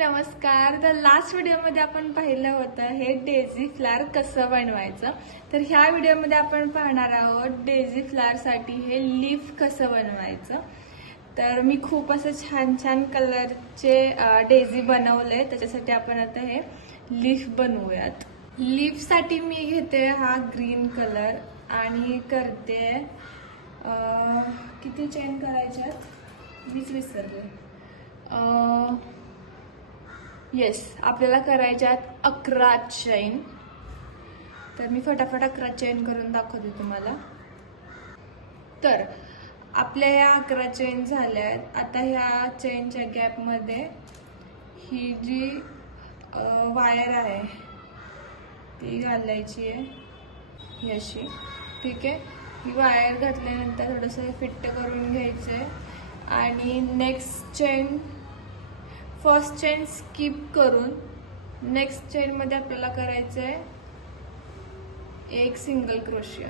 नमस्कार. तर लास्ट व्हिडिओमध्ये आपण पाहिलं होतं हे डेझी फ्लावर कसं बनवायचं. तर ह्या व्हिडिओमध्ये आपण पाहणार आहोत डेझी फ्लावरसाठी हे लीफ कसं बनवायचं. तर मी खूप असं छान छान कलरचे डेझी बनवले, त्याच्यासाठी आपण आता हे लीफ बनवूयात. लीफसाठी मी घेते हा ग्रीन कलर आणि करते किती चेन करायच्यात मीच विसरले. येस, आपल्याला करायच्यात 11 चेन. तर मी फटाफट 11 चेन करून दाखवते तुम्हाला. तर आपल्या ह्या 11 चेन झाल्यात. आता ह्या चेनच्या गॅपमध्ये ही जी वायर आहे ती घालायची आहे, ही अशी. ठीक आहे, ही वायर घातल्यानंतर थोडंसं फिट्ट करून घ्यायचंय आणि next chain, first chain skip करून नेक्स्ट चेन मध्ये आपल्याला करायचंय एक सिंगल क्रोशिया.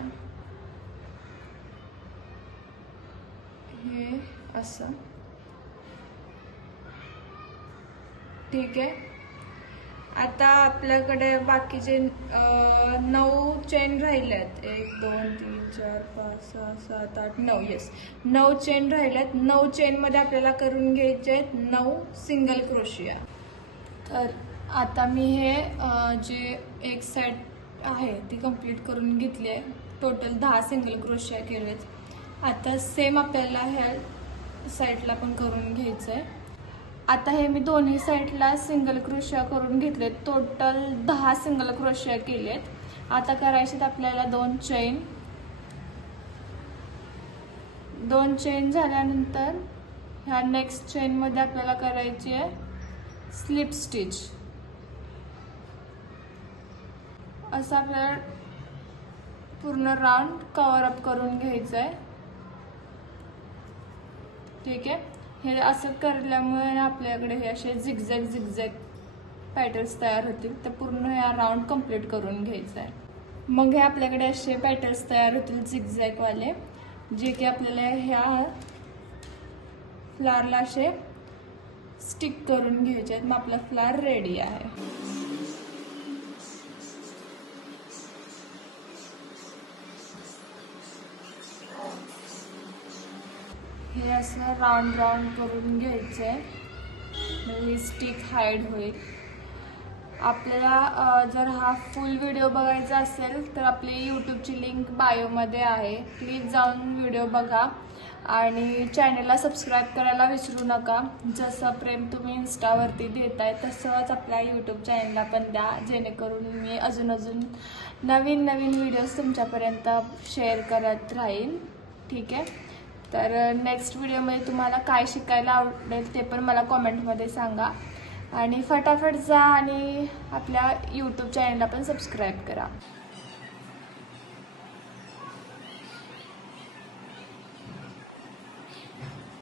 हे असं. ठीक आहे, आता आपल्याकडे बाकीचे 9 चेन राहिल्यात. 1 2 3 4 5 6 7 8 9. येस, 9 चेन राहिल्यात. 9 चेन मध्ये आपल्याला करून घ्यायचे आहेत 9 सिंगल क्रोशिया. तर आता मी हे जे एक सेट आहे ती कंप्लीट करून घेतली आहे. टोटल 10 सिंगल क्रोशिया केलेत. आता सेम आपल्याला ह्या साईडला पण करून घ्यायचं आहे. आता हे मी दोन्ही साईडला सिंगल क्रोशिया करून घेतले. टोटल 10 सिंगल क्रोशिया केलेत. आता करायचे आपल्याला 2 चेन. 2 चेन झाल्यानंतर ह्या नेक्स्ट चेन मध्ये आपल्याला करायची आहे स्लिप स्टिच. असं आपल्याला पूर्ण राउंड कव्हर अप करून घ्यायचं आहे. ठीक आहे, हे असं करल्यामुळे आपल्याकडे हे असे झिगझॅग झिगझॅग पॅटर्न्स तयार होतील. तर पूर्ण या राउंड कंप्लीट करून घ्यायचं आहे. मग हे आपल्याकडे असे पॅटर्न्स तयार होतील झिगझॅग वाले, जे की आपल्याला ह्या फ्लावरला असे स्टिक करून घ्यायचे आहेत. मग आपला फ्लावर रेडी आहे. हे असं राउंड राउंड करून घ्यायचं आहे, म्हणजे स्टिक हाईड होईल. आपल्याला जर हा फुल व्हिडिओ बघायचा असेल तर आपली यूट्यूबची लिंक बायोमध्ये आहे. प्लीज जाऊन व्हिडिओ बघा आणि चॅनलला सबस्क्राईब करायला विसरू नका. जसं प्रेम तुम्ही इन्स्टावरती देताय तसंच आपल्या यूट्यूब चॅनलला पण द्या, जेणेकरून मी अजून नवीन व्हिडिओज तुमच्यापर्यंत शेअर करत राहील. ठीक आहे, तर नेक्स्ट व्हिडिओमध्ये तुम्हाला काय शिकायला आवडेल ते पण मला कॉमेंटमध्ये सांगा. आणि फटाफट जा आणि आपल्या यूट्यूब चॅनलला पण सबस्क्राईब करा.